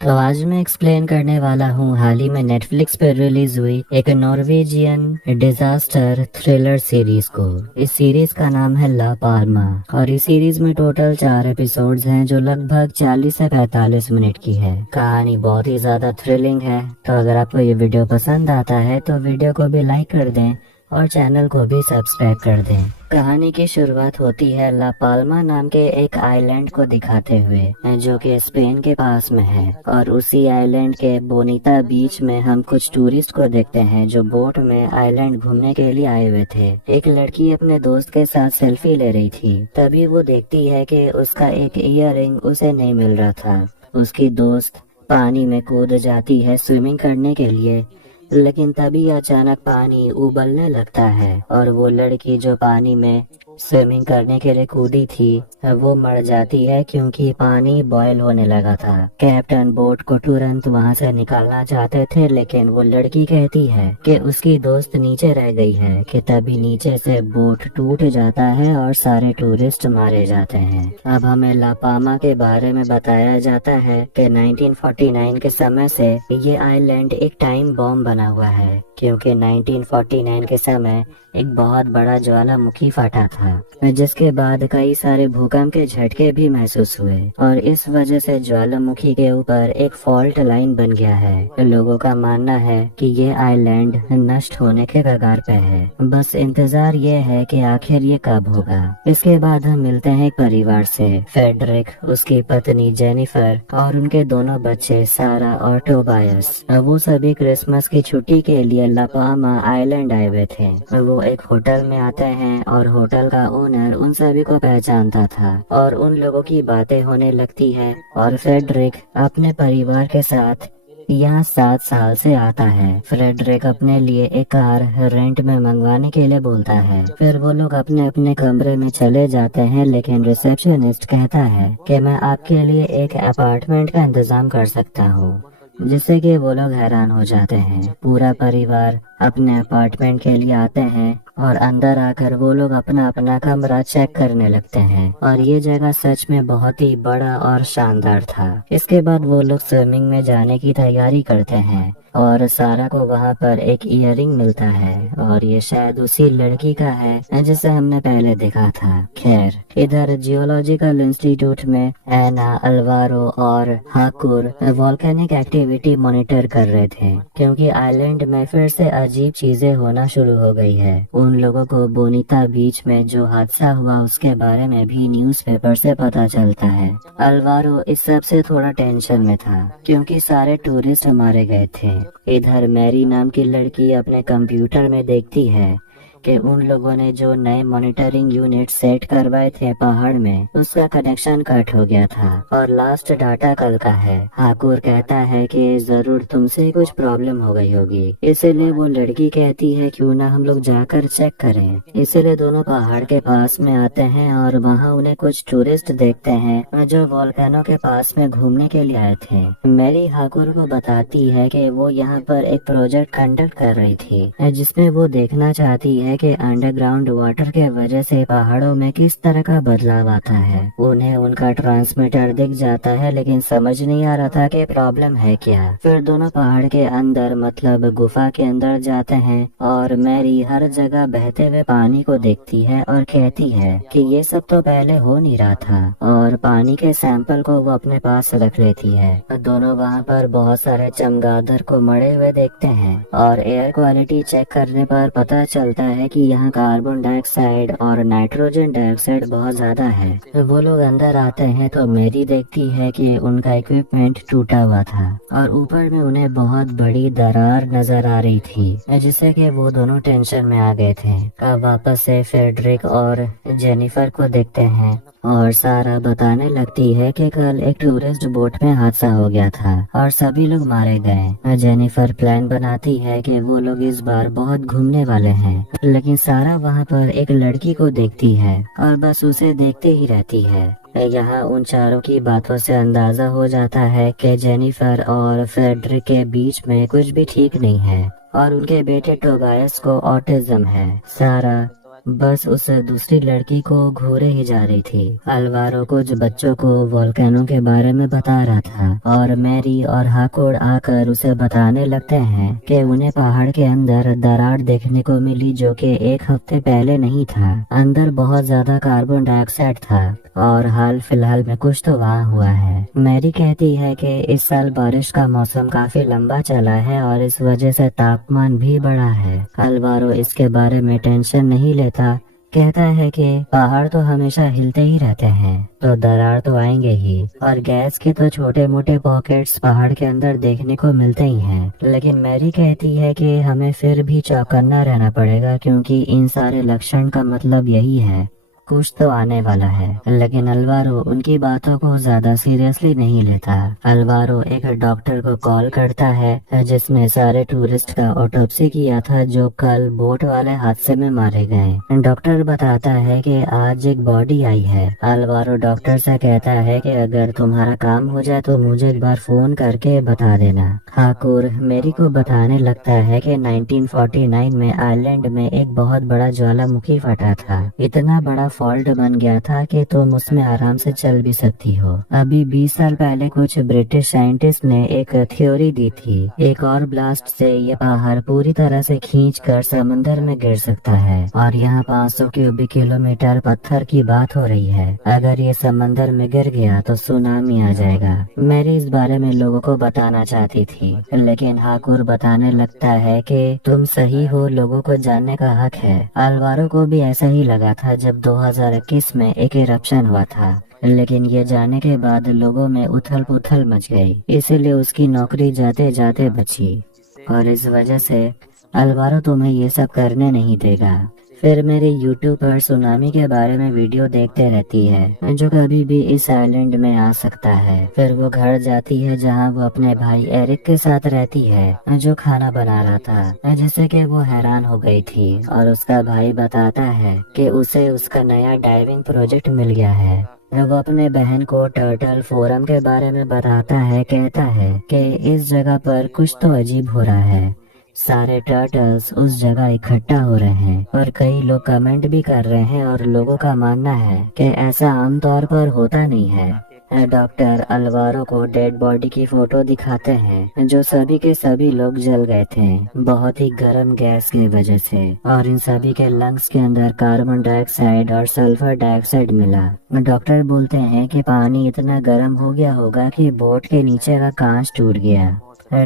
तो आज मैं एक्सप्लेन करने वाला हूँ हाल ही में नेटफ्लिक्स पर रिलीज हुई एक नॉर्वेजियन डिजास्टर थ्रिलर सीरीज को। इस सीरीज का नाम है ला पाल्मा और इस सीरीज में टोटल 4 एपिसोड्स हैं जो लगभग 40 से 45 मिनट की है। कहानी बहुत ही ज्यादा थ्रिलिंग है। तो अगर आपको ये वीडियो पसंद आता है तो वीडियो को भी लाइक कर दें और चैनल को भी सब्सक्राइब कर दें। कहानी की शुरुआत होती है ला पाल्मा नाम के एक आइलैंड को दिखाते हुए जो कि स्पेन के पास में है। और उसी आइलैंड के बोनीता बीच में हम कुछ टूरिस्ट को देखते हैं जो बोट में आइलैंड घूमने के लिए आए हुए थे। एक लड़की अपने दोस्त के साथ सेल्फी ले रही थी। तभी वो देखती है कि उसका एक ईयररिंग उसे नहीं मिल रहा था। उसकी दोस्त पानी में कूद जाती है स्विमिंग करने के लिए, लेकिन तभी अचानक पानी उबलने लगता है और वो लड़की जो पानी में स्विमिंग करने के लिए कूदी थी वो मर जाती है क्योंकि पानी बॉयल होने लगा था। कैप्टन बोट को तुरंत वहां से निकालना चाहते थे, लेकिन वो लड़की कहती है कि उसकी दोस्त नीचे रह गई है कि तभी नीचे से बोट टूट जाता है और सारे टूरिस्ट मारे जाते हैं। अब हमें ला पाल्मा के बारे में बताया जाता है कि 1949 के समय से ये आइलैंड एक टाइम बॉम्ब बना हुआ है, क्योंकि 1949 के समय एक बहुत बड़ा ज्वालामुखी फटा था जिसके बाद कई सारे भूकंप के झटके भी महसूस हुए और इस वजह से ज्वालामुखी के ऊपर एक फॉल्ट लाइन बन गया है। लोगों का मानना है कि ये आइलैंड नष्ट होने के कगार पे है। बस इंतजार ये है कि आखिर ये कब होगा। इसके बाद हम मिलते हैं एक परिवार से, फेडरिक, उसकी पत्नी जेनिफर और उनके दोनों बच्चे सारा और टोबायस। वो सभी क्रिसमस की छुट्टी के लिए ला पाल्मा आइलैंड आए हुए थे। वो एक होटल में आते हैं और होटल का ओनर उन सभी को पहचानता था और उन लोगों की बातें होने लगती है। और फ्रेडरिक अपने परिवार के साथ यहाँ 7 साल से आता है। फ्रेडरिक अपने लिए एक कार रेंट में मंगवाने के लिए बोलता है। फिर वो लोग अपने अपने कमरे में चले जाते हैं, लेकिन रिसेप्शनिस्ट कहता है कि मैं आपके लिए एक अपार्टमेंट का इंतजाम कर सकता हूँ, जिससे कि वो लोग हैरान हो जाते हैं। पूरा परिवार अपने अपार्टमेंट के लिए आते हैं और अंदर आकर वो लोग अपना अपना कमरा चेक करने लगते हैं और ये जगह सच में बहुत ही बड़ा और शानदार था। इसके बाद वो लोग स्विमिंग में जाने की तैयारी करते हैं और सारा को वहाँ पर एक ईयररिंग मिलता है और ये शायद उसी लड़की का है जिसे हमने पहले देखा था। खैर, इधर जियोलॉजिकल इंस्टीट्यूट में एना, अल्वारो और हाकुर वॉल्केनिक एक्टिविटी मॉनिटर कर रहे थे, क्योंकि आइलैंड में फिर से अजीब चीजें होना शुरू हो गई है। उन लोगों को बोनीता बीच में जो हादसा हुआ उसके बारे में भी न्यूज़पेपर से पता चलता है। अल्वारो इस सब से थोड़ा टेंशन में था क्योंकि सारे टूरिस्ट मारे गए थे। इधर मैरी नाम की लड़की अपने कंप्यूटर में देखती है कि उन लोगों ने जो नए मॉनिटरिंग यूनिट सेट करवाए थे पहाड़ में, उसका कनेक्शन कट हो गया था और लास्ट डाटा कल का है। हाकुर कहता है कि जरूर तुमसे कुछ प्रॉब्लम हो गई होगी, इसीलिए वो लड़की कहती है क्यों ना हम लोग जाकर चेक करें। इसीलिए दोनों पहाड़ के पास में आते हैं और वहाँ उन्हें कुछ टूरिस्ट देखते हैं जो वोल्केनो के पास में घूमने के लिए आए थे। मैरी हाकुर को बताती है कि वो यहाँ पर एक प्रोजेक्ट कंडक्ट कर रही थी जिसमें वो देखना चाहती है कि अंडरग्राउंड वाटर के वजह से पहाड़ों में किस तरह का बदलाव आता है। उन्हें उनका ट्रांसमीटर दिख जाता है, लेकिन समझ नहीं आ रहा था कि प्रॉब्लम है क्या। फिर दोनों पहाड़ के अंदर मतलब गुफा के अंदर जाते हैं और मैरी हर जगह बहते हुए पानी को देखती है और कहती है कि ये सब तो पहले हो नहीं रहा था, और पानी के सैंपल को वो अपने पास रख लेती है। दोनों वहाँ पर बहुत सारे चमगादड़ को मरे हुए देखते हैं और एयर क्वालिटी चेक करने पर पता चलता है कि यहाँ कार्बन डाइऑक्साइड और नाइट्रोजन डाइऑक्साइड बहुत ज्यादा है। वो लोग अंदर आते हैं तो मैरी देखती है कि उनका इक्विपमेंट टूटा हुआ था और ऊपर में उन्हें बहुत बड़ी दरार नजर आ रही थी, जिससे कि वो दोनों टेंशन में आ गए थे। अब वापस से फेडरिक और जेनिफर को देखते हैं और सारा बताने लगती है कि कल एक टूरिस्ट बोट में हादसा हो गया था और सभी लोग मारे गए। जेनिफर प्लान बनाती है कि वो लोग इस बार बहुत घूमने वाले हैं, लेकिन सारा वहाँ पर एक लड़की को देखती है और बस उसे देखते ही रहती है। यहाँ उन चारों की बातों से अंदाजा हो जाता है कि जेनिफर और फेडरिक के बीच में कुछ भी ठीक नहीं है और उनके बेटे टोबायस को ऑटिज्म है। सारा बस उस दूसरी लड़की को घूरे ही जा रही थी। अल्वारो कुछ बच्चों को वोल्केनो के बारे में बता रहा था और मैरी और हाकोड आकर उसे बताने लगते हैं कि उन्हें पहाड़ के अंदर दरार देखने को मिली जो कि एक हफ्ते पहले नहीं था। अंदर बहुत ज्यादा कार्बन डाइऑक्साइड था और हाल फिलहाल में कुछ तो वहाँ हुआ है। मैरी कहती है कि इस साल बारिश का मौसम काफी लंबा चला है और इस वजह से तापमान भी बढ़ा है। अल्वारो इसके बारे में टेंशन नहीं लेता, कहता है कि पहाड़ तो हमेशा हिलते ही रहते हैं तो दरार तो आएंगे ही, और गैस के तो छोटे मोटे पॉकेट्स पहाड़ के अंदर देखने को मिलते ही हैं। लेकिन मैरी कहती है कि हमें फिर भी चौकन्ना रहना पड़ेगा क्योंकि इन सारे लक्षण का मतलब यही है कुछ तो आने वाला है। लेकिन अल्वारो उनकी बातों को ज्यादा सीरियसली नहीं लेता। अल्वारो एक डॉक्टर को कॉल करता है जिसमें सारे टूरिस्ट का ऑटोप्सी किया था जो कल बोट वाले हादसे में मारे गए। डॉक्टर बताता है कि आज एक बॉडी आई है। अल्वारो डॉक्टर से कहता है कि अगर तुम्हारा काम हो जाए तो मुझे एक बार फोन करके बता देना। हाकुर मेरी को बताने लगता है कि 1949 में आइलैंड में एक बहुत बड़ा ज्वालामुखी फटा था। इतना बड़ा फॉल्ट बन गया था कि तुम उसमें आराम से चल भी सकती हो। अभी 20 साल पहले कुछ ब्रिटिश साइंटिस्ट ने एक थ्योरी दी थी, एक और ब्लास्ट से ये पहाड़ पूरी तरह से खींचकर समंदर में गिर सकता है और यहाँ 500 क्यूबिक किलोमीटर पत्थर की बात हो रही है। अगर ये समंदर में गिर गया तो सुनामी आ जाएगा। मैंने इस बारे में लोगों को बताना चाहती थी, लेकिन हाकुर बताने लगता है कि तुम सही हो, लोगों को जानने का हक है। अल्वारो को भी ऐसा ही लगा था जब 2021 में एक इरप्शन हुआ था, लेकिन ये जाने के बाद लोगों में उथल पुथल मच गई, इसीलिए उसकी नौकरी जाते जाते बची और इस वजह से अल्वारो तुम्हें ये सब करने नहीं देगा। फिर मेरे यूट्यूब पर सुनामी के बारे में वीडियो देखते रहती है जो कभी भी इस आइलैंड में आ सकता है। फिर वो घर जाती है जहाँ वो अपने भाई एरिक के साथ रहती है जो खाना बना रहा था, जिससे कि वो हैरान हो गई थी और उसका भाई बताता है कि उसे उसका नया डाइविंग प्रोजेक्ट मिल गया है। वो अपने बहन को टर्टल फोरम के बारे में बताता है, कहता है कि इस जगह पर कुछ तो अजीब हो रहा है, सारे टर्टल्स उस जगह इकट्ठा हो रहे हैं और कई लोग कमेंट भी कर रहे हैं और लोगों का मानना है कि ऐसा आमतौर पर होता नहीं है। डॉक्टर अल्वारो को डेड बॉडी की फोटो दिखाते हैं जो सभी के सभी लोग जल गए थे बहुत ही गर्म गैस की वजह से, और इन सभी के लंग्स के अंदर कार्बन डाइऑक्साइड और सल्फर डाइऑक्साइड मिला। डॉक्टर बोलते हैं कि पानी इतना गर्म हो गया होगा कि बोट के नीचे का कांच टूट गया।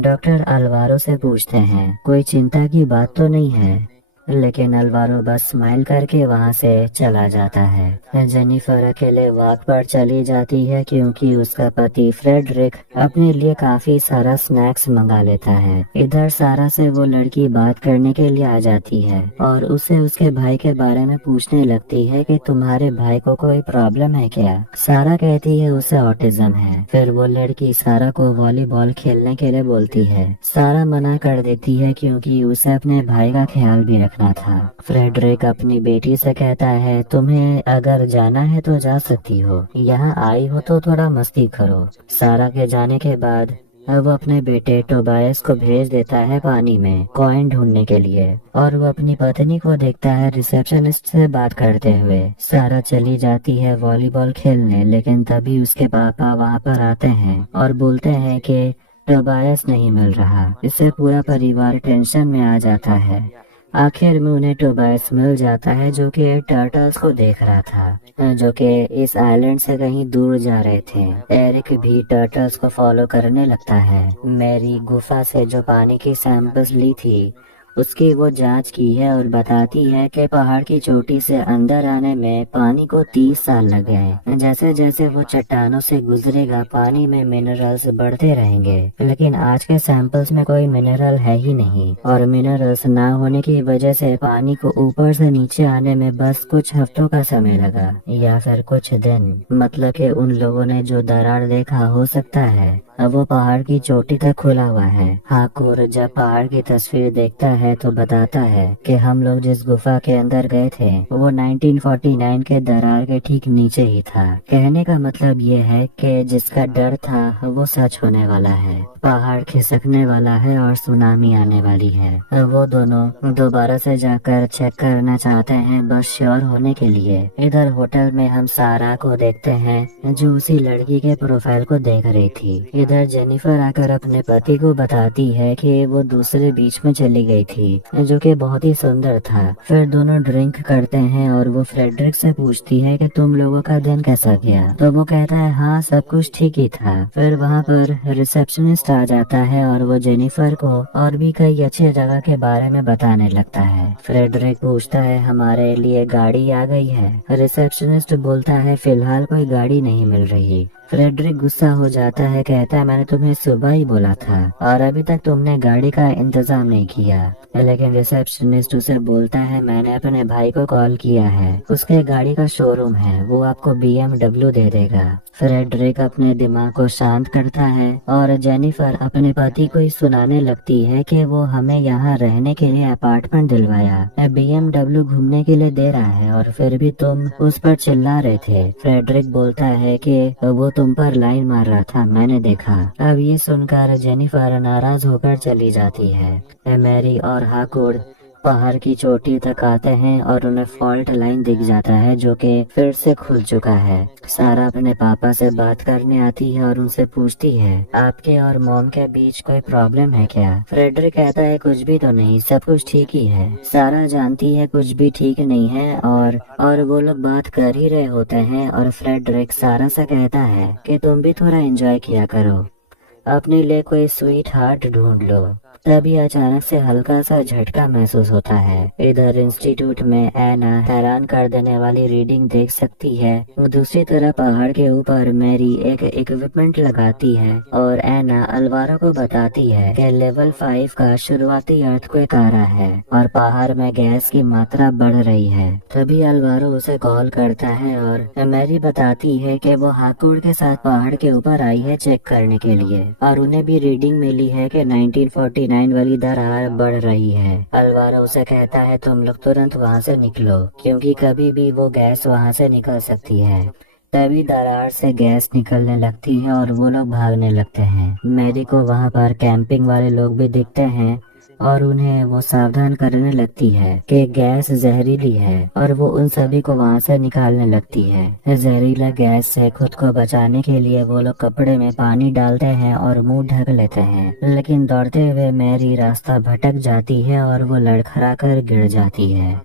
डॉक्टर अल्वारो से पूछते हैं कोई चिंता की बात तो नहीं है, लेकिन अल्वारो बस स्माइल करके वहाँ से चला जाता है। जेनिफर अकेले वॉक पर चली जाती है क्योंकि उसका पति फ्रेडरिक अपने लिए काफी सारा स्नैक्स मंगा लेता है। इधर सारा से वो लड़की बात करने के लिए आ जाती है और उसे उसके भाई के बारे में पूछने लगती है कि तुम्हारे भाई को कोई प्रॉब्लम है क्या। सारा कहती है उसे ऑटिज्म है। फिर वो लड़की सारा को वॉलीबॉल खेलने के लिए बोलती है। सारा मना कर देती है क्योंकि उसे अपने भाई का ख्याल भी रखना था। फ्रेडरिक अपनी बेटी से कहता है तुम्हें अगर जाना है तो जा सकती हो, यहाँ आई हो तो थोड़ा मस्ती करो। सारा के जाने के बाद वो अपने बेटे टोबायस को भेज देता है पानी में कॉइन ढूंढने के लिए, और वो अपनी पत्नी को देखता है रिसेप्शनिस्ट से बात करते हुए। सारा चली जाती है वॉलीबॉल खेलने, लेकिन तभी उसके पापा वहाँ पर आते हैं और बोलते हैं कि टोबायस नहीं मिल रहा। इससे पूरा परिवार टेंशन में आ जाता है। आखिर में उन्हें टोबायस मिल जाता है जो कि टर्टल्स को देख रहा था जो कि इस आइलैंड से कहीं दूर जा रहे थे। एरिक भी टर्टल्स को फॉलो करने लगता है। मैरी गुफा से जो पानी की सैंपल्स ली थी उसकी वो जांच की है और बताती है कि पहाड़ की चोटी से अंदर आने में पानी को 30 साल लग गए। जैसे जैसे वो चट्टानों से गुजरेगा पानी में मिनरल्स बढ़ते रहेंगे, लेकिन आज के सैंपल्स में कोई मिनरल है ही नहीं, और मिनरल्स ना होने की वजह से पानी को ऊपर से नीचे आने में बस कुछ हफ्तों का समय लगा या फिर कुछ दिन। मतलब कि उन लोगों ने जो दरार देखा हो सकता है वो पहाड़ की चोटी तक खुला हुआ है। हाकुर जब पहाड़ की तस्वीर देखता है तो बताता है कि हम लोग जिस गुफा के अंदर गए थे वो 1949 के दरार के ठीक नीचे ही था। कहने का मतलब ये है कि जिसका डर था वो सच होने वाला है। पहाड़ खिसकने वाला है और सुनामी आने वाली है। वो दोनों दोबारा से जाकर चेक करना चाहते हैं, बस श्योर होने के लिए। इधर होटल में हम सारा को देखते हैं जो उसी लड़की के प्रोफाइल को देख रही थी। इधर जेनिफर आकर अपने पति को बताती है कि वो दूसरे बीच में चली गई थी जो कि बहुत ही सुंदर था। फिर दोनों ड्रिंक करते हैं और वो फ्रेडरिक से पूछती है कि तुम लोगों का दिन कैसा गया, तो वो कहता है हाँ सब कुछ ठीक ही था। फिर वहाँ पर रिसेप्शनिस्ट आ जाता है और वो जेनिफर को और भी कई अच्छी जगह के बारे में बताने लगता है। फ्रेडरिक पूछता है हमारे लिए गाड़ी आ गई है। रिसेप्शनिस्ट बोलता है फिलहाल कोई गाड़ी नहीं मिल रही। फ्रेडरिक गुस्सा हो जाता है, कहता है मैंने तुम्हें सुबह ही बोला था और अभी तक तुमने गाड़ी का इंतजाम नहीं किया। लेकिन रिसेप्शनिस्ट उसे बोलता है मैंने अपने भाई को कॉल किया है, उसके गाड़ी का शोरूम है, वो आपको BMW दे देगा। फ्रेडरिक अपने दिमाग को शांत करता है और जेनिफर अपने पति को सुनाने लगती है कि वो हमें यहाँ रहने के लिए अपार्टमेंट दिलवाया, BMW घूमने के लिए दे रहा है और फिर भी तुम उस पर चिल्ला रहे थे। फ्रेडरिक बोलता है कि वो तुम पर लाइन मार रहा था, मैंने देखा। अब ये सुनकर जेनिफर नाराज होकर चली जाती है। मैरी और हाकुर पहाड़ की चोटी तक आते हैं और उन्हें फॉल्ट लाइन दिख जाता है जो कि फिर से खुल चुका है। सारा अपने पापा से बात करने आती है और उनसे पूछती है आपके और मॉम के बीच कोई प्रॉब्लम है क्या। फ्रेडरिक कहता है कुछ भी तो नहीं, सब कुछ ठीक ही है। सारा जानती है कुछ भी ठीक नहीं है और वो लोग बात कर ही रहे होते हैं और फ्रेडरिक सारा से कहता है कि तुम भी थोड़ा एंजॉय किया करो, अपने लिए कोई स्वीट हार्ट ढूंढ लो। तभी अचानक से हल्का सा झटका महसूस होता है। इधर इंस्टीट्यूट में एना हैरान कर देने वाली रीडिंग देख सकती है। दूसरी तरफ पहाड़ के ऊपर मैरी एक इक्विपमेंट लगाती है और एना अल्वारो को बताती है कि लेवल 5 का शुरुआती अर्थक्वेक आ रहा है और पहाड़ में गैस की मात्रा बढ़ रही है। तभी अल्वारो उसे कॉल करता है और मैरी बताती है कि वो हाकुड़ के साथ पहाड़ के ऊपर आई है चेक करने के लिए और उन्हें भी रीडिंग मिली है कि 1949 वाली दरार बढ़ रही है। अल्वारो उसे कहता है तुम लोग तुरंत वहाँ से निकलो क्योंकि कभी भी वो गैस वहाँ से निकल सकती है। तभी दरार से गैस निकलने लगती है और वो लोग भागने लगते हैं। मैरी को वहाँ पर कैंपिंग वाले लोग भी दिखते हैं और उन्हें वो सावधान करने लगती है कि गैस जहरीली है और वो उन सभी को वहाँ से निकालने लगती है। जहरीला गैस से खुद को बचाने के लिए वो लोग कपड़े में पानी डालते हैं और मुंह ढक लेते हैं, लेकिन दौड़ते हुए मैरी रास्ता भटक जाती है और वो लड़खड़ा कर गिर जाती है।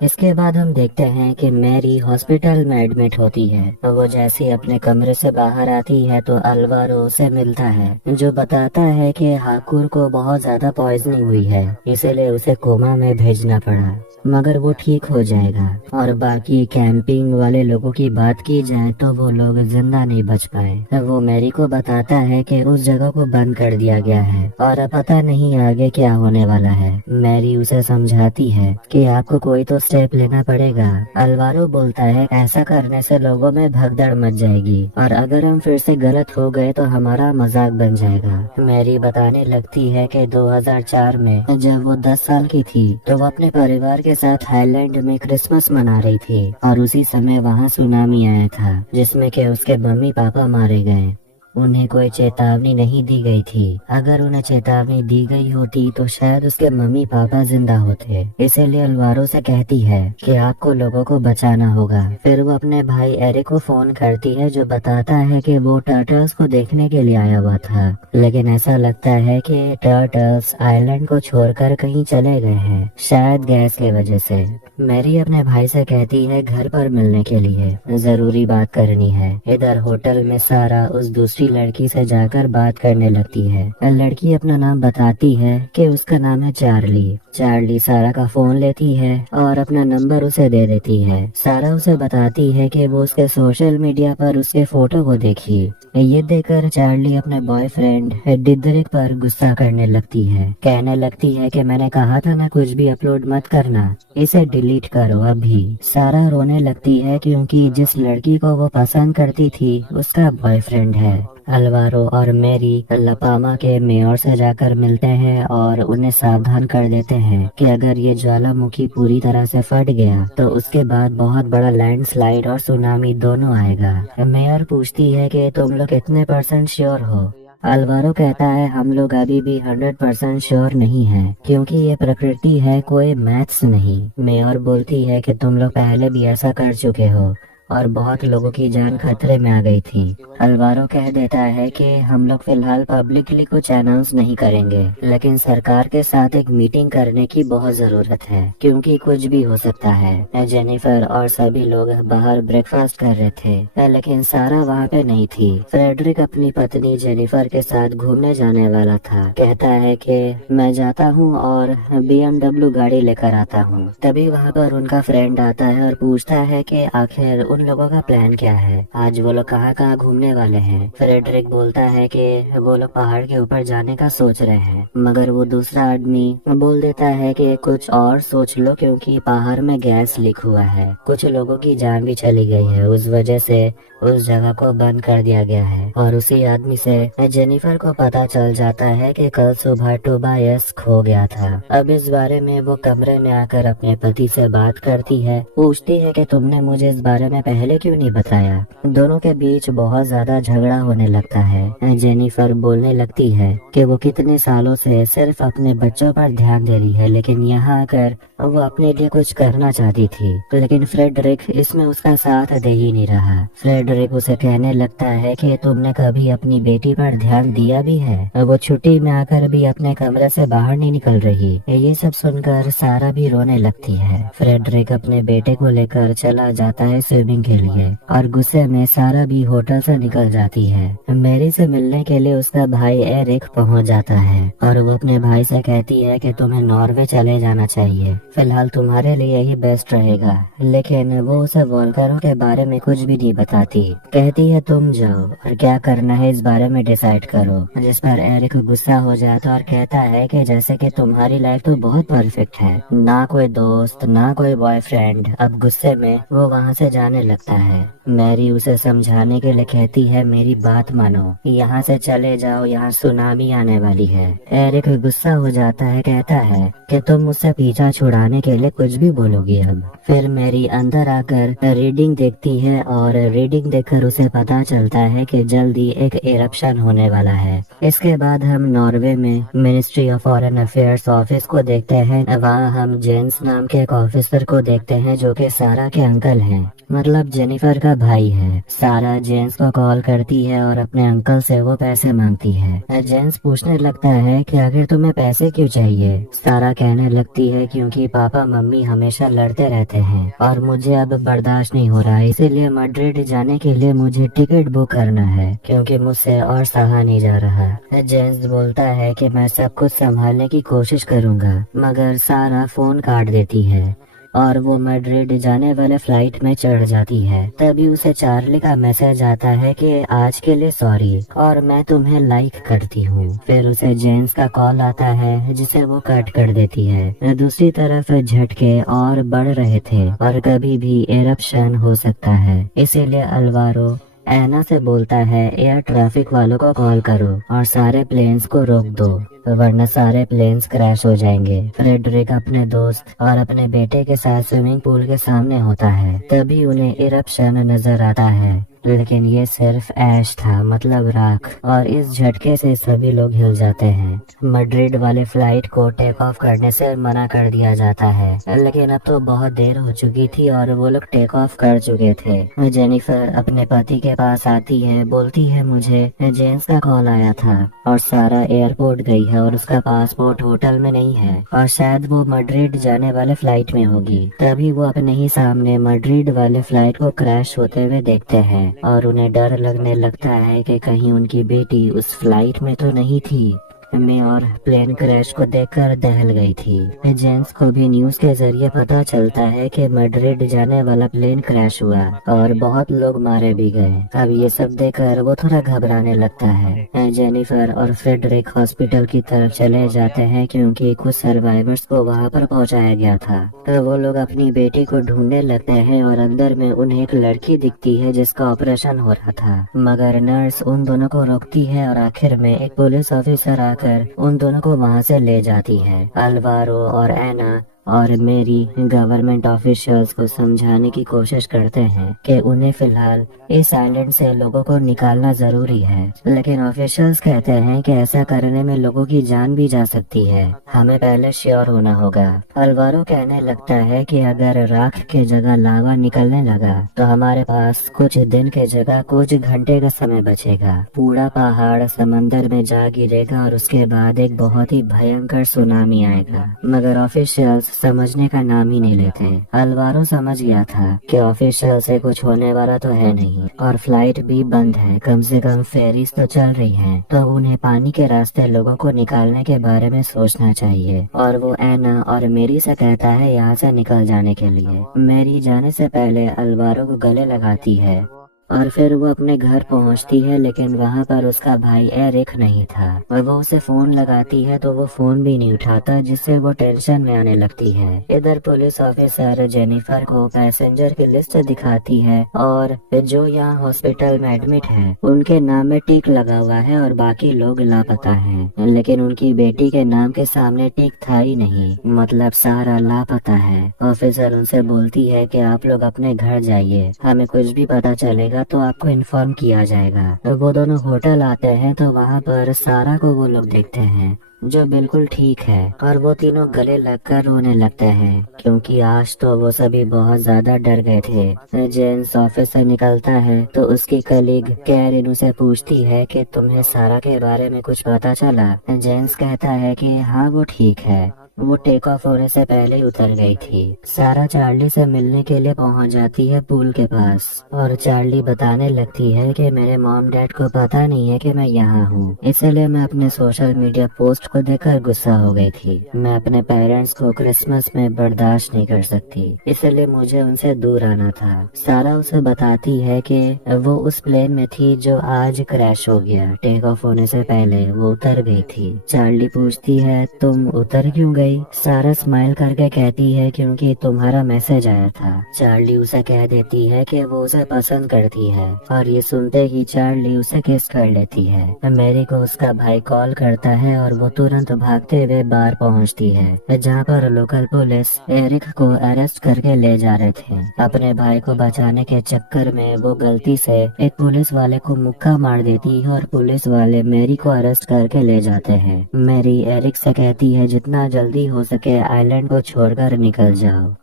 इसके बाद हम देखते हैं कि मैरी हॉस्पिटल में एडमिट होती है। वो जैसे ही अपने कमरे से बाहर आती है तो अल्वारो उसे मिलता है जो बताता है कि हाकुर को बहुत ज्यादा पॉइजनिंग हुई है, इसीलिए उसे कोमा में भेजना पड़ा, मगर वो ठीक हो जाएगा। और बाकी कैंपिंग वाले लोगों की बात की जाए तो वो लोग जिंदा नहीं बच पाए। वो मैरी को बताता है कि उस जगह को बंद कर दिया गया है और अब पता नहीं आगे क्या होने वाला है। मैरी उसे समझाती है कि आपको कोई तो स्टेप लेना पड़ेगा। अल्वारो बोलता है ऐसा करने से लोगों में भगदड़ मच जाएगी और अगर हम फिर से गलत हो गए तो हमारा मजाक बन जाएगा। मैरी बताने लगती है कि 2004 में जब वो 10 साल की थी तो वो अपने परिवार के साथ हाईलैंड में क्रिसमस मना रही थी और उसी समय वहाँ सुनामी आया था जिसमें कि उसके मम्मी पापा मारे गए। उन्हें कोई चेतावनी नहीं दी गई थी। अगर उन्हें चेतावनी दी गई होती तो शायद उसके मम्मी पापा जिंदा होते। इसीलिए अल्वारो से कहती है कि आपको लोगों को बचाना होगा। फिर वो अपने भाई एरिक को फोन करती है जो बताता है कि वो टर्टल्स को देखने के लिए आया हुआ था, लेकिन ऐसा लगता है कि टर्टल्स आइलैंड को छोड़कर कहीं चले गए हैं, शायद गैस की वजह से। मैरी अपने भाई से कहती है घर पर मिलने के लिए, जरूरी बात करनी है। इधर होटल में सारा उस दूसरी लड़की से जाकर बात करने लगती है। लड़की अपना नाम बताती है कि उसका नाम है चार्ली। चार्ली सारा का फोन लेती है और अपना नंबर उसे दे देती है। सारा उसे बताती है कि वो उसके सोशल मीडिया पर उसके फोटो को देखी। ये देखकर चार्ली अपने बॉयफ्रेंड डिदरिक पर गुस्सा करने लगती है। कहने लगती है कि मैंने कहा था ना कुछ भी अपलोड मत करना, इसे डिलीट करो अभी। सारा रोने लगती है क्योंकि जिस लड़की को वो पसंद करती थी उसका बॉयफ्रेंड है। अल्वारो और मैरी लापामा के मेयर से जाकर मिलते हैं और उन्हें सावधान कर देते हैं कि अगर ये ज्वालामुखी पूरी तरह से फट गया तो उसके बाद बहुत बड़ा लैंडस्लाइड और सुनामी दोनों आएगा। मेयर पूछती है कि तुम लोग कितने % श्योर हो। अल्वारो कहता है हम लोग अभी भी 100% श्योर नहीं हैं, क्योंकि ये प्रकृति है, कोई मैथ्स नहीं। मेयर बोलती है कि तुम लोग पहले भी ऐसा कर चुके हो और बहुत लोगों की जान खतरे में आ गई थी। अल्वारो कह देता है कि हम लोग फिलहाल पब्लिकली कुछ अनाउंस नहीं करेंगे, लेकिन सरकार के साथ एक मीटिंग करने की बहुत जरूरत है, क्योंकि कुछ भी हो सकता है। जेनिफर और सभी लोग बाहर ब्रेकफास्ट कर रहे थे, लेकिन सारा वहाँ पे नहीं थी। फ्रेडरिक अपनी पत्नी जेनिफर के साथ घूमने जाने वाला था। कहता है कि मैं जाता हूँ और BMW गाड़ी लेकर आता हूँ। तभी वहाँ पर उनका फ्रेंड आता है और पूछता है कि आखिर उन लोगों का प्लान क्या है, आज वो लोग कहाँ कहाँ घूमने वाले हैं। फ्रेडरिक बोलता है कि वो लोग पहाड़ के ऊपर जाने का सोच रहे हैं, मगर वो दूसरा आदमी बोल देता है कि कुछ और सोच लो, क्योंकि पहाड़ में गैस लीक हुआ है, कुछ लोगों की जान भी चली गई है, उस वजह से उस जगह को बंद कर दिया गया है। और उसी आदमी से जेनिफर को पता चल जाता है कि कल सुबह टोबायस खो गया था। अब इस बारे में वो कमरे में आकर अपने पति से बात करती है, पूछती है कि तुमने मुझे इस बारे में पहले क्यों नहीं बताया। दोनों के बीच बहुत ज्यादा झगड़ा होने लगता है। जेनिफर बोलने लगती है कि वो कितने सालों से सिर्फ अपने बच्चों पर ध्यान दे रही है, लेकिन यहाँ आकर वो अपने लिए कुछ करना चाहती थी, लेकिन फ्रेडरिक इसमें उसका साथ दे ही नहीं रहा। फ्रेडरिक उसे कहने लगता है कि तुमने कभी अपनी बेटी पर ध्यान दिया भी है, वो छुट्टी में आकर भी अपने कमरे से बाहर नहीं निकल रही। ये सब सुनकर सारा भी रोने लगती है। फ्रेडरिक अपने बेटे को लेकर चला जाता है स्विमिंग के लिए और गुस्से में सारा भी होटल से निकल जाती है। मैरी से मिलने के लिए उसका भाई एरिक पहुंच जाता है और वो अपने भाई से कहती है कि तुम्हें नॉर्वे चले जाना चाहिए, फिलहाल तुम्हारे लिए यही बेस्ट रहेगा। लेकिन वो उसे वोल्केनो के बारे में कुछ भी नहीं बताती, कहती है तुम जाओ और क्या करना है इस बारे में डिसाइड करो। जिस पर एरिक गुस्सा हो जाता और कहता है कि जैसे कि तुम्हारी लाइफ तो बहुत परफेक्ट है, ना कोई दोस्त ना कोई बॉयफ्रेंड। अब गुस्से में वो वहाँ से जाने लगता है। मैरी उसे समझाने के लिए कहती है मेरी बात मानो, यहाँ से चले जाओ, यहाँ सुनामी आने वाली है। एरिक गुस्सा हो जाता है, कहता है कि तुम मुझसे पीछा छुड़ाने के लिए कुछ भी बोलोगी। अब फिर मैरी अंदर आकर रीडिंग देखती है और रीडिंग देखकर उसे पता चलता है कि जल्दी एक इरप्शन होने वाला है। इसके बाद हम नॉर्वे में ministry of foreign affairs office को देखते हैं। वहाँ हम जेम्स नाम के एक ऑफिसर को देखते हैं जो कि सारा के अंकल हैं, मतलब जेनिफर का भाई है। सारा जेम्स को कॉल करती है और अपने अंकल से वो पैसे मांगती है। जेम्स पूछने लगता है कि आखिर तुम्हें पैसे क्यों चाहिए। सारा कहने लगती है क्योंकि पापा मम्मी हमेशा लड़ते रहते हैं और मुझे अब बर्दाश्त नहीं हो रहा है, इसीलिए मैड्रिड जाने के लिए मुझे टिकट बुक करना है, क्योंकि मुझसे और सहा नहीं जा रहा। जेम्स बोलता है कि मैं सब कुछ संभालने की कोशिश करूँगा, मगर सारा फोन काट देती है और वो मैड्रिड जाने वाले फ्लाइट में चढ़ जाती है। तभी उसे चार्ली का मैसेज आता है कि आज के लिए सॉरी और मैं तुम्हें लाइक करती हूँ। फिर उसे जेम्स का कॉल आता है जिसे वो कट कर देती है। दूसरी तरफ झटके और बढ़ रहे थे और कभी भी एरप्शन हो सकता है, इसीलिए अल्वारो एना से बोलता है एयर ट्रैफिक वालों को कॉल करो और सारे प्लेन्स को रोक दो, वरना सारे प्लेन्स क्रैश हो जाएंगे। फ्रेडरिक अपने दोस्त और अपने बेटे के साथ स्विमिंग पूल के सामने होता है। तभी उन्हें इरप्शन नजर आता है, लेकिन ये सिर्फ ऐश था, मतलब राख, और इस झटके से सभी लोग हिल जाते हैं। मैड्रिड वाले फ्लाइट को टेक ऑफ करने से मना कर दिया जाता है, लेकिन अब तो बहुत देर हो चुकी थी और वो लोग टेक ऑफ कर चुके थे। जेनिफर अपने पति के पास आती है, बोलती है मुझे जेम्स का कॉल आया था और सारा एयरपोर्ट गई है और उसका पासपोर्ट होटल में नहीं है और शायद वो मैड्रिड जाने वाले फ्लाइट में होगी। तभी वो अपने ही सामने मैड्रिड वाले फ्लाइट को क्रैश होते हुए देखते हैं और उन्हें डर लगने लगता है कि कहीं उनकी बेटी उस फ्लाइट में तो नहीं थी। में और प्लेन क्रैश को देखकर दहल गई थी। जेम्स को भी न्यूज के जरिए पता चलता है कि मैड्रिड जाने वाला प्लेन क्रैश हुआ और बहुत लोग मारे भी गए। अब ये सब देखकर वो थोड़ा घबराने लगता है। जेनिफर और फ्रेडरिक हॉस्पिटल की तरफ चले जाते हैं क्योंकि कुछ सर्वाइवर्स को वहाँ पर पहुँचाया गया था। वो लोग अपनी बेटी को ढूंढने लगते हैं और अंदर में उन्हें एक लड़की दिखती है जिसका ऑपरेशन हो रहा था, मगर नर्स उन दोनों को रोकती है और आखिर में एक पुलिस ऑफिसर आकर उन दोनों को वहाँ से ले जाती है। अल्वारो और एना और मेरी गवर्नमेंट ऑफिशियल्स को समझाने की कोशिश करते हैं कि उन्हें फिलहाल इस आइलैंड से लोगों को निकालना जरूरी है, लेकिन ऑफिशियल्स कहते हैं कि ऐसा करने में लोगों की जान भी जा सकती है, हमें पहले श्योर होना होगा। अल्वारो कहने लगता है कि अगर राख के जगह लावा निकलने लगा तो हमारे पास कुछ दिन के जगह कुछ घंटे का समय बचेगा। पूरा पहाड़ समंदर में जा गिरेगा और उसके बाद एक बहुत ही भयंकर सुनामी आएगा, मगर ऑफिशियल्स समझने का नाम ही नहीं लेते। अल्वारो समझ गया था कि ऑफिशियल से कुछ होने वाला तो है नहीं और फ्लाइट भी बंद है, कम से कम फेरीज तो चल रही हैं, तो उन्हें पानी के रास्ते लोगों को निकालने के बारे में सोचना चाहिए। और वो एना और मेरी से कहता है यहाँ से निकल जाने के लिए। मेरी जाने से पहले अल्वारो को गले लगाती है और फिर वो अपने घर पहुंचती है, लेकिन वहाँ पर उसका भाई एरिक नहीं था और वो उसे फोन लगाती है तो वो फोन भी नहीं उठाता, जिससे वो टेंशन में आने लगती है। इधर पुलिस ऑफिसर जेनिफर को पैसेंजर की लिस्ट दिखाती है और जो यहाँ हॉस्पिटल में एडमिट है उनके नाम में टिक लगा हुआ है और बाकी लोग लापता हैं, लेकिन उनकी बेटी के नाम के सामने टिक था ही नहीं, मतलब सारा लापता है। ऑफिसर उनसे बोलती है कि आप लोग अपने घर जाइए, हमें कुछ भी पता चलेगा तो आपको इन्फॉर्म किया जाएगा। वो दोनों होटल आते हैं तो वहाँ पर सारा को वो लोग देखते हैं जो बिल्कुल ठीक है और वो तीनों गले लगकर रोने लगते हैं क्योंकि आज तो वो सभी बहुत ज्यादा डर गए थे। जेम्स ऑफिस से निकलता है तो उसकी कलीग कैरिन उसे पूछती है कि तुम्हें सारा के बारे में कुछ पता चला। जेम्स कहता है कि हाँ वो ठीक है, वो टेक ऑफ होने से पहले ही उतर गई थी। सारा चार्ली से मिलने के लिए पहुंच जाती है पूल के पास और चार्ली बताने लगती है कि मेरे मॉम डैड को पता नहीं है कि मैं यहाँ हूँ, इसलिए मैं अपने सोशल मीडिया पोस्ट को देखकर गुस्सा हो गई थी। मैं अपने पेरेंट्स को क्रिसमस में बर्दाश्त नहीं कर सकती, इसलिए मुझे उनसे दूर आना था। सारा उसे बताती है कि वो उस प्लेन में थी जो आज क्रैश हो गया, टेक ऑफ होने से पहले वो उतर गई थी। चार्ली पूछती है तुम उतर क्यों गई? सारा स्माइल करके कहती है क्योंकि तुम्हारा मैसेज आया था। चार्ली उसे कह देती है कि वो उसे पसंद करती है और ये सुनते ही चार्ली उसे किस कर लेती है। मैरी को उसका भाई कॉल करता है और वो तुरंत भागते हुए बार पहुंचती है जहां पर लोकल पुलिस एरिक को अरेस्ट करके ले जा रहे थे। अपने भाई को बचाने के चक्कर में वो गलती से एक पुलिस वाले को मुक्का मार देती है और पुलिस वाले मैरी को अरेस्ट करके ले जाते हैं। मैरी एरिक से कहती है जितना जल्दी हो सके आइलैंड को छोड़कर निकल जाओ।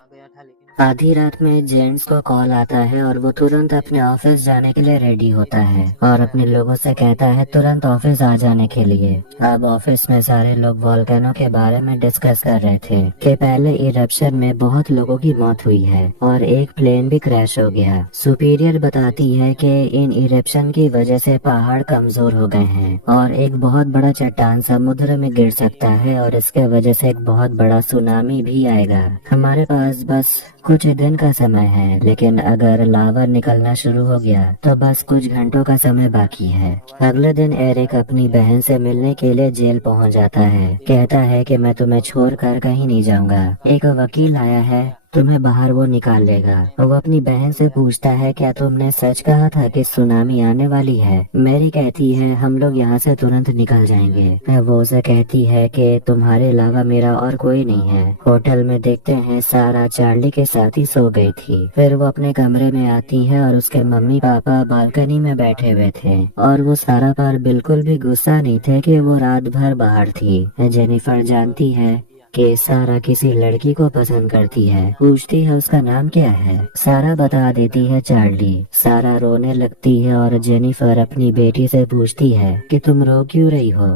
आधी रात में जेम्स को कॉल आता है और वो तुरंत अपने ऑफिस जाने के लिए रेडी होता है और अपने लोगों से कहता है तुरंत ऑफिस आ जाने के लिए। अब ऑफिस में सारे लोग वोल्केनो के बारे में डिस्कस कर रहे थे कि पहले इरप्शन में बहुत लोगों की मौत हुई है और एक प्लेन भी क्रैश हो गया। सुपीरियर बताती है कि इन इरप्शन की वजह से पहाड़ कमजोर हो गए हैं और एक बहुत बड़ा चट्टान समुद्र में गिर सकता है और इसके वजह से एक बहुत बड़ा सुनामी भी आएगा। हमारे पास बस कुछ दिन का समय है, लेकिन अगर लावा निकलना शुरू हो गया तो बस कुछ घंटों का समय बाकी है। अगले दिन एरिक अपनी बहन से मिलने के लिए जेल पहुंच जाता है। कहता है कि मैं तुम्हें छोड़कर कहीं नहीं जाऊंगा, एक वकील आया है, तुम्हें बाहर वो निकाल लेगा। वो अपनी बहन से पूछता है क्या तुमने सच कहा था कि सुनामी आने वाली है? मैरी कहती है हम लोग यहाँ से तुरंत निकल जाएंगे। वो उसे कहती है कि तुम्हारे अलावा मेरा और कोई नहीं है। होटल में देखते हैं सारा चार्ली के साथ ही सो गई थी। फिर वो अपने कमरे में आती है और उसके मम्मी पापा बालकनी में बैठे हुए थे और वो सारा पर बिल्कुल भी गुस्सा नहीं थे कि वो रात भर बाहर थी। जेनिफर जानती है कि सारा किसी लड़की को पसंद करती है, पूछती है उसका नाम क्या है। सारा बता देती है चार्ली। सारा रोने लगती है और जेनिफर अपनी बेटी से पूछती है कि तुम रो क्यों रही हो।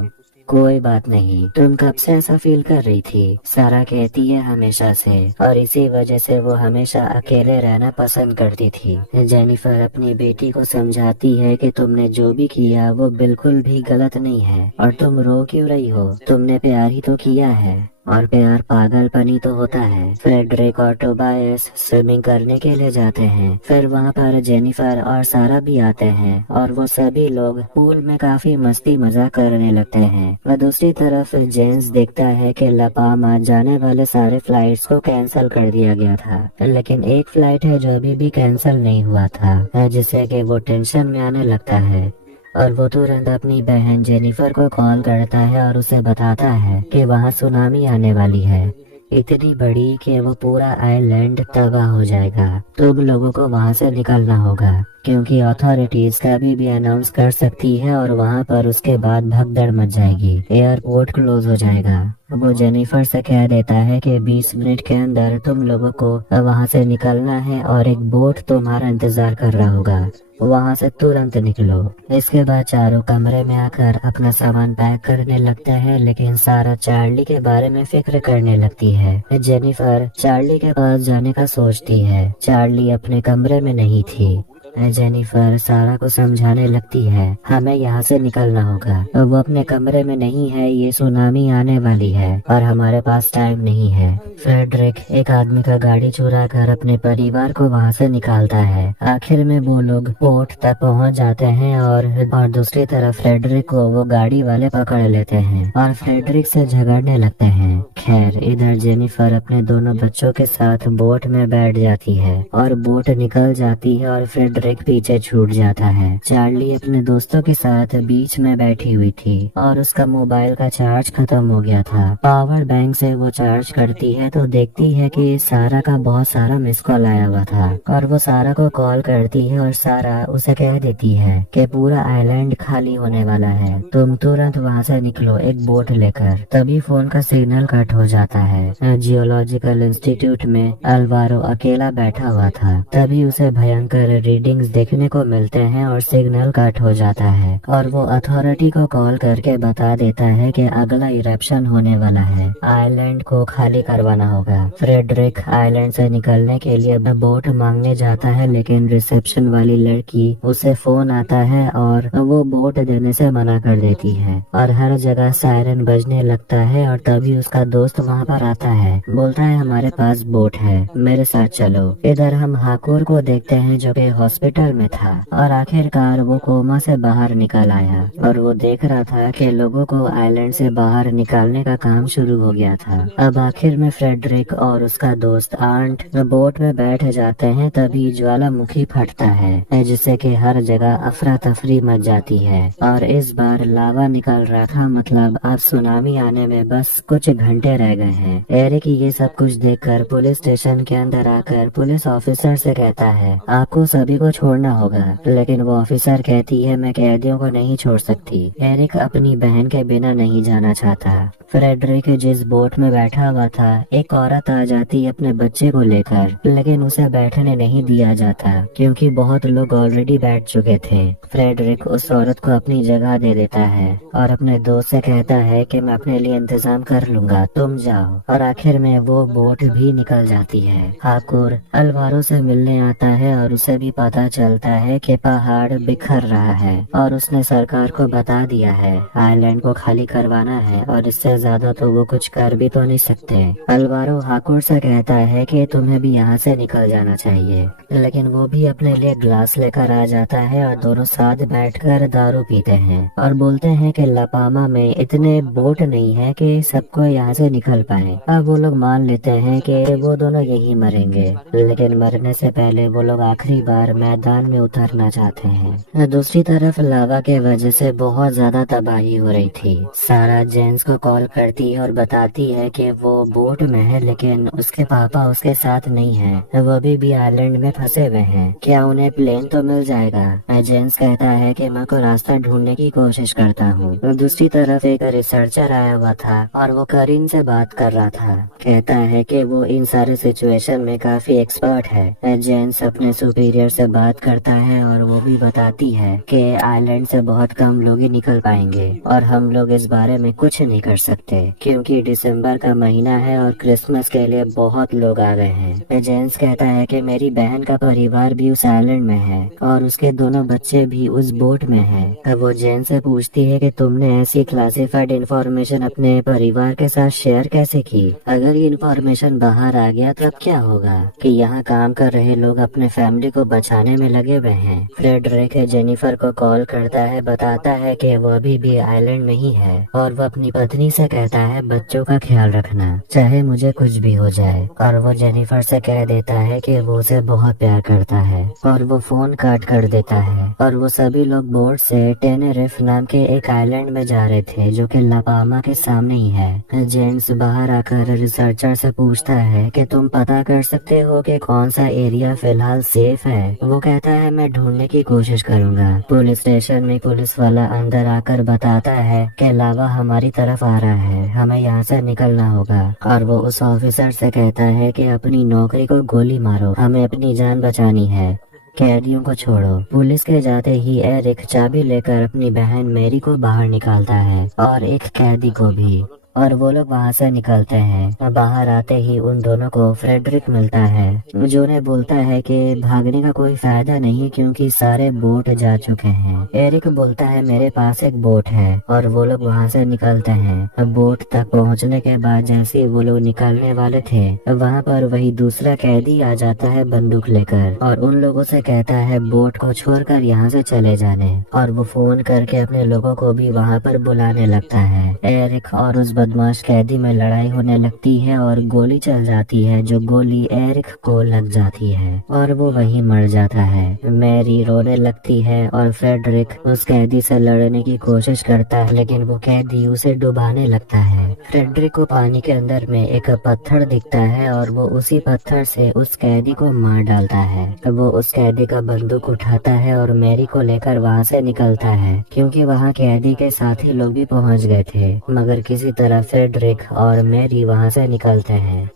कोई बात नहीं, तुम कब से ऐसा फील कर रही थी? सारा कहती है हमेशा से, और इसी वजह से वो हमेशा अकेले रहना पसंद करती थी। जेनिफर अपनी बेटी को समझाती है कि तुमने जो भी किया वो बिल्कुल भी गलत नहीं है, और तुम रो क्यों रही हो? तुमने प्यार ही तो किया है, और प्यार पागलपनी तो होता है। फ्रेडरिक और टोबायस स्विमिंग करने के लिए जाते हैं। फिर वहाँ पर जेनिफर और सारा भी आते हैं, और वो सभी लोग पूल में काफी मस्ती मजाक करने लगते हैं। वह दूसरी तरफ जेम्स देखता है कि लापामा जाने वाले सारे फ्लाइट्स को कैंसिल कर दिया गया था, लेकिन एक फ्लाइट है जो अभी भी कैंसिल नहीं हुआ था, जिससे कि वो टेंशन में आने लगता है। और वो तुरंत अपनी बहन जेनिफर को कॉल करता है और उसे बताता है कि वहाँ सुनामी आने वाली है, इतनी बड़ी कि वो पूरा आइलैंड तबाह हो जाएगा। तुम लोगों को वहाँ से निकलना होगा, क्योंकि अथॉरिटीज कभी भी अनाउंस कर सकती है और वहाँ पर उसके बाद भगदड़ मच जाएगी, एयरपोर्ट क्लोज हो जाएगा। वो जेनिफर से कह देता है कि 20 मिनट के अंदर तुम लोगों को वहाँ से निकलना है और एक बोट तुम्हारा इंतजार कर रहा होगा, वहाँ से तुरंत निकलो। इसके बाद चारों कमरे में आकर अपना सामान पैक करने लगता है, लेकिन सारा चार्ली के बारे में फिक्र करने लगती है। जेनिफर चार्ली के पास जाने का सोचती है। चार्ली अपने कमरे में नहीं थी। जेनिफर सारा को समझाने लगती है, हमें यहाँ से निकलना होगा, वो अपने कमरे में नहीं है, ये सुनामी आने वाली है और हमारे पास टाइम नहीं है। फ्रेडरिक एक आदमी का गाड़ी चुरा कर अपने परिवार को वहाँ से निकालता है। आखिर में वो लोग पोर्ट तक पहुँच जाते हैं, और दूसरी तरफ फ्रेडरिक को वो गाड़ी वाले पकड़ लेते हैं और फ्रेडरिक से झगड़ने लगते हैं। खैर, इधर जेनिफर अपने दोनों बच्चों के साथ बोट में बैठ जाती है और बोट निकल जाती है और फ्रेडरिक पीछे छूट जाता है। चार्ली अपने दोस्तों के साथ बीच में बैठी हुई थी और उसका मोबाइल का चार्ज खत्म हो गया था। पावर बैंक से वो चार्ज करती है तो देखती है कि सारा का बहुत सारा मिस कॉल आया हुआ था, और वो सारा को कॉल करती है और सारा उसे कह देती है कि पूरा आइलैंड खाली होने वाला है, तुम तुरंत वहाँ से निकलो एक बोट लेकर। तभी फोन का सिग्नल कट हो जाता है। जियोलॉजिकल इंस्टीट्यूट में अल्वारो अकेला बैठा हुआ था। तभी उसे भयंकर रीडिंग्स देखने को मिलते हैं और सिग्नल कट हो जाता है, और वो अथॉरिटी को कॉल करके बता देता है कि अगला इरप्शन होने वाला है, आइलैंड को खाली करवाना होगा। फ्रेडरिक आइलैंड से निकलने के लिए बोट मांगने जाता है, लेकिन रिसेप्शन वाली लड़की उसे फोन आता है और वो बोट देने से मना कर देती है, और हर जगह सायरन बजने लगता है। और तभी उसका दोस्त वहाँ पर आता है, बोलता है हमारे पास बोट है, मेरे साथ चलो। इधर हम हाकुर को देखते हैं जो कि हॉस्पिटल में था, और आखिरकार वो कोमा से बाहर निकल आया, और वो देख रहा था कि लोगों को आइलैंड से बाहर निकालने का काम शुरू हो गया था। अब आखिर में फ्रेडरिक और उसका दोस्त आंट बोट में बैठ जाते हैं। तभी ज्वालामुखी फटता है, जिससे कि हर जगह अफरा तफरी मच जाती है, और इस बार लावा निकल रहा था, मतलब अब सुनामी आने में बस कुछ घंटे रह गए हैं। एरिक ये सब कुछ देखकर पुलिस स्टेशन के अंदर आकर पुलिस ऑफिसर से कहता है, आपको सभी को छोड़ना होगा, लेकिन वो ऑफिसर कहती है मैं कैदियों को नहीं छोड़ सकती। एरिक अपनी बहन के बिना नहीं जाना चाहता। फ्रेडरिक जिस बोट में बैठा हुआ था, एक औरत आ जाती है अपने बच्चे को लेकर, लेकिन उसे बैठने नहीं दिया जाता क्योंकि बहुत लोग ऑलरेडी बैठ चुके थे। फ्रेडरिक उस औरत को अपनी जगह दे देता है और अपने दोस्त से कहता है कि मैं अपने लिए इंतजाम कर लूंगा, तुम जाओ। और आखिर में वो बोट भी निकल जाती है। हाकुर अल्वारो से मिलने आता है और उसे भी पता चलता है कि पहाड़ बिखर रहा है, और उसने सरकार को बता दिया है आइलैंड को खाली करवाना है, और इससे ज्यादा तो वो कुछ कर भी तो नहीं सकते। अल्वारो हाकुर से कहता है कि तुम्हें भी यहाँ से निकल जाना चाहिए, लेकिन वो भी अपने लिए ग्लास लेकर आ जाता है और दोनों साथ बैठकर दारू पीते हैं और बोलते हैं कि लापामा में इतने बोट नहीं है कि सबको यहाँ से निकल पाए। अब वो लोग मान लेते हैं कि वो दोनों यही मरेंगे, लेकिन मरने से पहले वो लोग आखिरी बार मैदान में उतरना चाहते हैं। दूसरी तरफ लावा के वजह से बहुत ज्यादा तबाही हो रही थी। सारा जेम्स को कॉल करती है और बताती है कि वो बोट में है, लेकिन उसके पापा उसके साथ नहीं है, वो भी आइलैंड में फंसे हुए हैं, क्या उन्हें प्लेन तो मिल जाएगा। जेम्स कहता है कि मैं को रास्ता ढूंढने की कोशिश करता हूँ। दूसरी तरफ एक रिसर्चर आया हुआ था और वो करीन से बात कर रहा था, कहता है कि वो इन सारे सिचुएशन में काफी एक्सपर्ट है। जेम्स अपने सुपीरियर से बात करता है और वो भी बताती है कि आइलैंड से बहुत कम लोग ही निकल पाएंगे और हम लोग इस बारे में कुछ नहीं कर सकते क्योंकि दिसंबर का महीना है और क्रिसमस के लिए बहुत लोग आ गए हैं। जेम्स कहता है कि मेरी बहन का परिवार भी उस आइलैंड में है और उसके दोनों बच्चे भी उस बोट में हैं। तब वो जेम्स से पूछती है कि तुमने ऐसी क्लासिफाइड इंफॉर्मेशन अपने परिवार के साथ शेयर कैसे की? अगर ये इंफॉर्मेशन बाहर आ गया तब क्या होगा कि यहाँ काम कर रहे लोग अपने फैमिली को बचाने में लगे हुए हैं। फ्रेडरिक जेनिफर को कॉल करता है, बताता है कि वो अभी भी आइलैंड में ही है और वो अपनी पत्नी से कहता है बच्चों का ख्याल रखना चाहे मुझे कुछ भी हो जाए। और वो जेनिफर से कह देता है कि वो उसे बहुत प्यार करता है और वो फोन काट कर देता है। और वो सभी लोग बोट से टेनेरिफ नाम के एक आइलैंड में जा रहे थे जो कि लापामा के सामने ही है। जेम्स बाहर आकर रिसर्चर से पूछता है कि तुम पता कर सकते हो कि कौन सा एरिया फिलहाल सेफ है? वो कहता है मैं ढूंढने की कोशिश करूंगा। पुलिस स्टेशन में पुलिस वाला अंदर आकर बताता है कि लावा हमारी तरफ आ रहा है, हमें यहाँ से निकलना होगा। और वो उस ऑफिसर से कहता है कि अपनी नौकरी को गोली मारो, हमें अपनी जान बचानी है, कैदियों को छोड़ो। पुलिस के जाते ही एरिक चाबी लेकर अपनी बहन मैरी को बाहर निकालता है और एक कैदी को भी, और वो लोग वहाँ से निकलते हैं। बाहर आते ही उन दोनों को फ्रेडरिक मिलता है जो उन्हें बोलता है कि भागने का कोई फायदा नहीं क्योंकि सारे बोट जा चुके हैं। एरिक बोलता है मेरे पास एक बोट है और वो लोग वहाँ से निकलते हैं। बोट तक पहुँचने के बाद जैसे वो लोग निकलने वाले थे वहाँ पर वही दूसरा कैदी आ जाता है बंदूक लेकर और उन लोगों से कहता है बोट को छोड़कर यहाँ से चले जाने। और वो फोन करके अपने लोगों को भी वहाँ पर बुलाने लगता है। एरिक और उस बदमाश कैदी में लड़ाई होने लगती है और गोली चल जाती है जो गोली एरिक को लग जाती है और वो वहीं मर जाता है। मैरी रोने लगती है और फ्रेडरिक उस कैदी से लड़ने की कोशिश करता है लेकिन वो कैदी उसे डुबाने लगता है। फ्रेडरिक को पानी के अंदर में एक पत्थर दिखता है और वो उसी पत्थर से उस कैदी को मार डालता है। वो उस कैदी का बंदूक उठाता है और मैरी को लेकर वहाँ से निकलता है क्योंकि वहाँ कैदी के साथी लोग भी पहुँच गए थे, मगर किसी तरह फ्रेडरिक और मैरी वहाँ से निकलते हैं।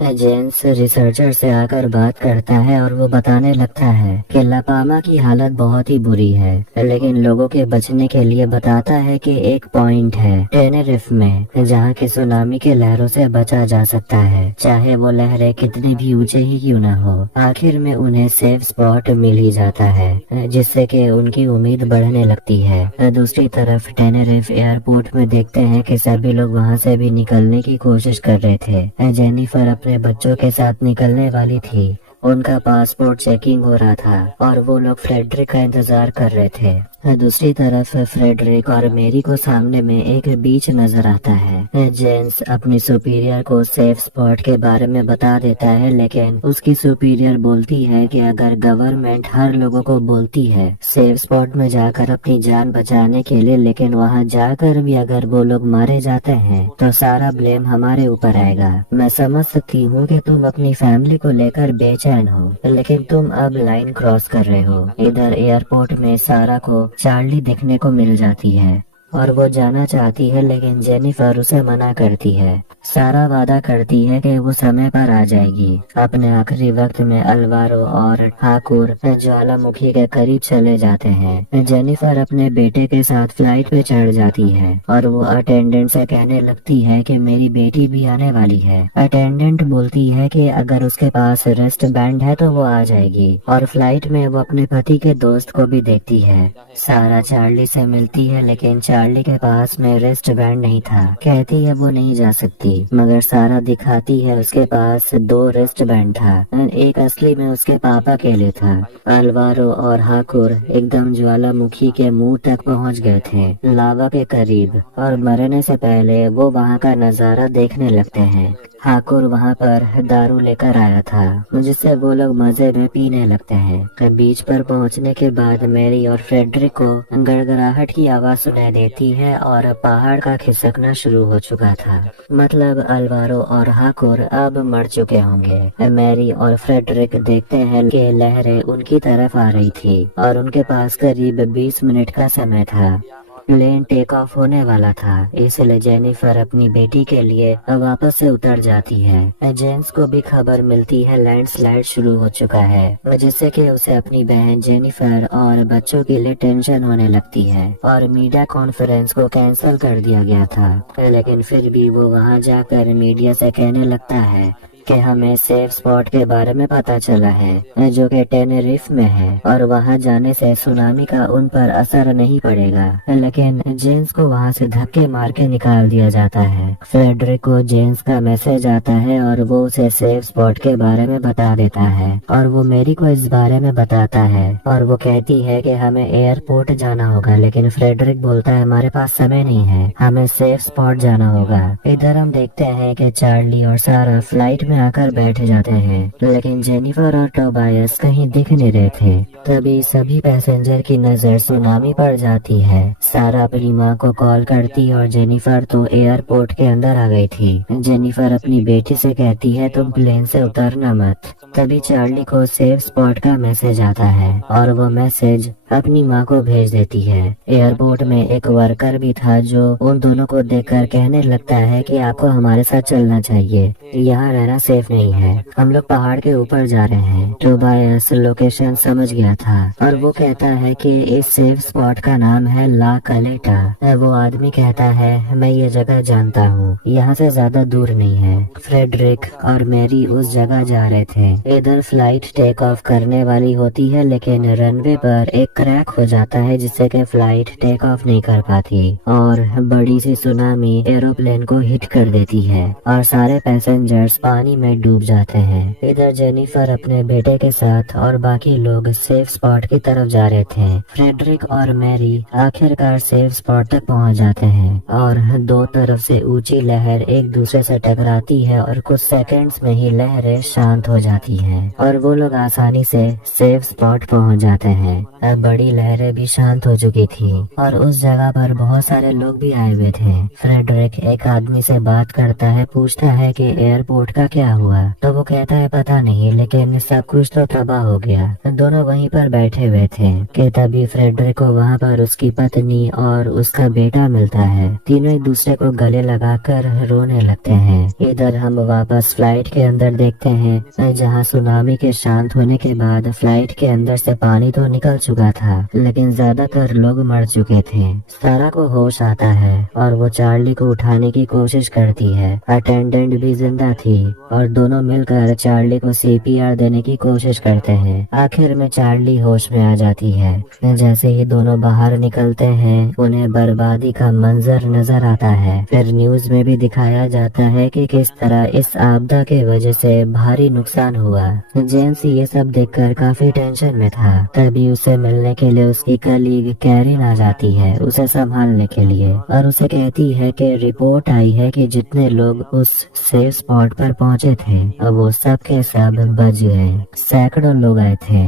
जेम्स रिसर्चर से आकर बात करता है और वो बताने लगता है कि लापामा की हालत बहुत ही बुरी है लेकिन लोगों के बचने के लिए बताता है कि एक पॉइंट है टेनेरिफ में जहाँ की सुनामी के लहरों से बचा जा सकता है, चाहे वो लहरें कितनी भी ऊंचे ही क्यों न हो। आखिर में उन्हें सेफ स्पॉट मिल ही जाता है जिससे कि उनकी उम्मीद बढ़ने लगती है। दूसरी तरफ टेनेरिफ एयरपोर्ट में देखते हैं कि सभी लोग वहाँ से भी निकलने की कोशिश कर रहे थे। जेनिफर अपने बच्चों के साथ निकलने वाली थी, उनका पासपोर्ट चेकिंग हो रहा था और वो लोग फ्रेडरिक का इंतजार कर रहे थे। दूसरी तरफ फ्रेडरिक और मैरी को सामने में एक बीच नजर आता है। जेम्स अपनी सुपीरियर को सेफ स्पॉट के बारे में बता देता है लेकिन उसकी सुपीरियर बोलती है कि अगर गवर्नमेंट हर लोगों को बोलती है सेफ स्पॉट में जाकर अपनी जान बचाने के लिए, लेकिन वहाँ जाकर भी अगर वो लोग मारे जाते हैं तो सारा ब्लेम हमारे ऊपर आएगा। मैं समझ सकती हूँ कि तुम अपनी फैमिली को लेकर बेचैन हो लेकिन तुम अब लाइन क्रॉस कर रहे हो। इधर एयरपोर्ट में सारा को चार्ली देखने को मिल जाती है और वो जाना चाहती है लेकिन जेनिफर उसे मना करती है। सारा वादा करती है कि वो समय पर आ जाएगी। अपने आखिरी वक्त में अल्वारो और हाकुर ज्वालामुखी के करीब चले जाते हैं। जेनिफर अपने बेटे के साथ फ्लाइट पे चढ़ जाती है और वो अटेंडेंट से कहने लगती है कि मेरी बेटी भी आने वाली है। अटेंडेंट बोलती है कि अगर उसके पास रिस्ट बैंड है तो वो आ जाएगी और फ्लाइट में वो अपने पति के दोस्त को भी देखती है। सारा चार्ली से मिलती है लेकिन चार्ली के पास में रिस्ट बैंड नहीं था। कहती है वो नहीं जा सकती, मगर सारा दिखाती है उसके पास 2 रिस्ट बैंड था। एक असली में उसके पापा के लिए था। अल्वारो और हाकुर एकदम ज्वालामुखी के मुंह तक पहुंच गए थे, लावा के करीब, और मरने से पहले वो वहां का नजारा देखने लगते हैं। हाकुर वहाँ पर दारू लेकर आया था जिससे वो लोग मजे में पीने लगते हैं। बीच पर पहुँचने के बाद मैरी और फ्रेडरिक को गड़गड़ाहट की आवाज सुनाई देती है और पहाड़ का खिसकना शुरू हो चुका था। मतलब अल्वारो और हाकुर अब मर चुके होंगे। मैरी और फ्रेडरिक देखते हैं कि लहरें उनकी तरफ आ रही थी और उनके पास करीब 20 मिनट का समय था। प्लेन टेक ऑफ होने वाला था, इसलिए जेनिफर अपनी बेटी के लिए वापस से उतर जाती है। जेम्स को भी खबर मिलती है लैंडस्लाइड शुरू हो चुका है, जिससे कि उसे अपनी बहन जेनिफर और बच्चों के लिए टेंशन होने लगती है और मीडिया कॉन्फ्रेंस को कैंसिल कर दिया गया था। लेकिन फिर भी वो वहां जाकर मीडिया से कहने लगता है कि हमें सेफ स्पॉट के बारे में पता चला है जो कि टेनेरिफ में है और वहां जाने से सुनामी का उन पर असर नहीं पड़ेगा। लेकिन जेम्स को वहां से धक्के मार के निकाल दिया जाता है। फ्रेडरिक को जेम्स का मैसेज आता है और वो उसे सेफ स्पॉट के बारे में बता देता है और वो मैरी को इस बारे में बताता है और वो कहती है कि हमें एयरपोर्ट जाना होगा, लेकिन फ्रेडरिक बोलता है हमारे पास समय नहीं है, हमें सेफ स्पॉट जाना होगा। इधर हम देखते हैं कि चार्ली और सारा फ्लाइट में आकर बैठ जाते हैं, लेकिन जेनिफर और टोबायस कहीं दिख नहीं रहे थे। तभी सभी पैसेंजर की नजर सुनामी पर जाती है। सारा अपनी माँ को कॉल करती और जेनिफर तो एयरपोर्ट के अंदर आ गई थी। जेनिफर अपनी बेटी से कहती है तुम प्लेन से उतरना मत। तभी चार्ली को सेफ स्पॉट का मैसेज आता है और वो मैसेज अपनी माँ को भेज देती है। एयरपोर्ट में एक वर्कर भी था जो उन दोनों को देखकर कहने लगता है कि आपको हमारे साथ चलना चाहिए, यहाँ रहना सेफ नहीं है, हम लोग पहाड़ के ऊपर जा रहे हैं। टोबायस लोकेशन समझ गया था और वो कहता है कि इस सेफ स्पॉट का नाम है ला कलेटा। वो आदमी कहता है मैं ये जगह जानता हूँ, यहाँ से ज्यादा दूर नहीं है। फ्रेडरिक और मैरी उस जगह जा रहे थे। इधर फ्लाइट टेक ऑफ करने वाली होती है, लेकिन रनवे पर एक क्रैक हो जाता है जिससे कि फ्लाइट टेक ऑफ नहीं कर पाती और बड़ी सी सुनामी एरोप्लेन को हिट कर देती है और सारे पैसेंजर्स पानी में डूब जाते हैं। इधर जेनिफर अपने बेटे के साथ और बाकी लोग सेफ स्पॉट की तरफ जा रहे थे। फ्रेडरिक और मैरी आखिरकार सेफ स्पॉट तक पहुंच जाते हैं और दो तरफ से ऊंची लहर एक दूसरे से टकराती है और कुछ सेकंड्स में ही लहरें शांत हो जाती हैं और वो लोग आसानी से सेफ स्पॉट पहुंच जाते हैं। अब बड़ी लहरें भी शांत हो चुकी थी और उस जगह पर बहुत सारे लोग भी आए हुए थे। फ्रेडरिक एक आदमी से बात करता है, पूछता है कि एयरपोर्ट का क्या हुआ, तो वो कहता है पता नहीं, लेकिन सब कुछ तो तबाह हो गया। दोनों वहीं पर बैठे हुए थे कि तभी फ्रेडरिक को वहाँ पर उसकी पत्नी और उसका बेटा मिलता है। तीनों एक दूसरे को गले लगाकर रोने लगते हैं। इधर हम वापस फ्लाइट के अंदर देखते हैं जहाँ सुनामी के शांत होने के बाद फ्लाइट के अंदर से पानी तो निकल चुका था, लेकिन ज्यादातर लोग मर चुके थे। सारा को होश आता है और वो चार्ली को उठाने की कोशिश करती है। अटेंडेंट भी जिंदा थी और दोनों मिलकर चार्ली को सीपीआर देने की कोशिश करते हैं। आखिर में चार्ली होश में आ जाती है। जैसे ही दोनों बाहर निकलते हैं उन्हें बर्बादी का मंजर नजर आता है। फिर न्यूज में भी दिखाया जाता है कि किस तरह इस आपदा के वजह से भारी नुकसान हुआ। जेम्स ये सब देखकर काफी टेंशन में था। तभी उसे मिलने के लिए उसकी कलीग कैरिन आ जाती है उसे संभालने के लिए और उसे कहती है कि रिपोर्ट आई है कि जितने लोग उस सेफ स्पॉट पर पहुंचे थे वो सब के सब बच गए। सैकड़ों लोग आए थे,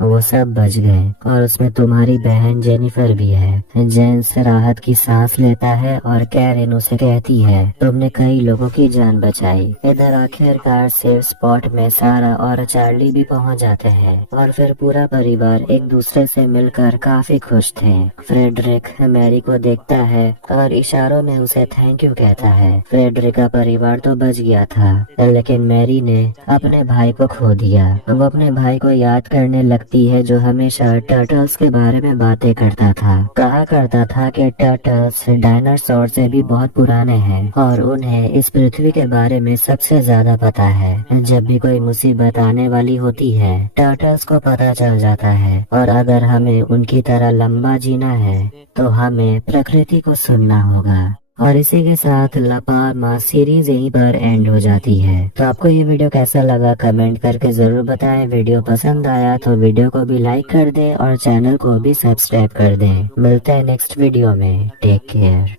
वो सब बच गए और उसमें तुम्हारी बहन जेनिफर भी है। जेम्स राहत की सांस लेता है और कैरिन उसे कहती है तुमने कई लोगों की जान बचाई। इधर आखिरकार सेफ स्पॉट में सारा और चार्ली भी पहुंच जाते हैं और फिर पूरा परिवार एक दूसरे से मिलकर काफी खुश थे। फ्रेडरिक मैरी को देखता है और इशारों में उसे थैंक यू कहता है। फ्रेडरिक का परिवार तो बच गया था, लेकिन मैरी ने अपने भाई को खो दिया। वो अपने भाई को याद करने लगती है जो हमेशा टर्टल्स के बारे में बातें करता था। कहा करता था कि टर्टल्स डायनासोर से भी बहुत पुराने हैं और उन्हें इस पृथ्वी के बारे में सबसे ज्यादा पता है। जब भी कोई मुसीबत आने वाली होती है टर्टल्स को पता चल जाता है और अगर हमें उनकी तरह लंबा जीना है तो हमें प्रकृति को सुनना होगा। और इसी के साथ ला पाल्मा सीरीज यहीं पर एंड हो जाती है। तो आपको ये वीडियो कैसा लगा कमेंट करके जरूर बताएं। वीडियो पसंद आया तो वीडियो को भी लाइक कर दें और चैनल को भी सब्सक्राइब कर दें। मिलते हैं नेक्स्ट वीडियो में। Take care.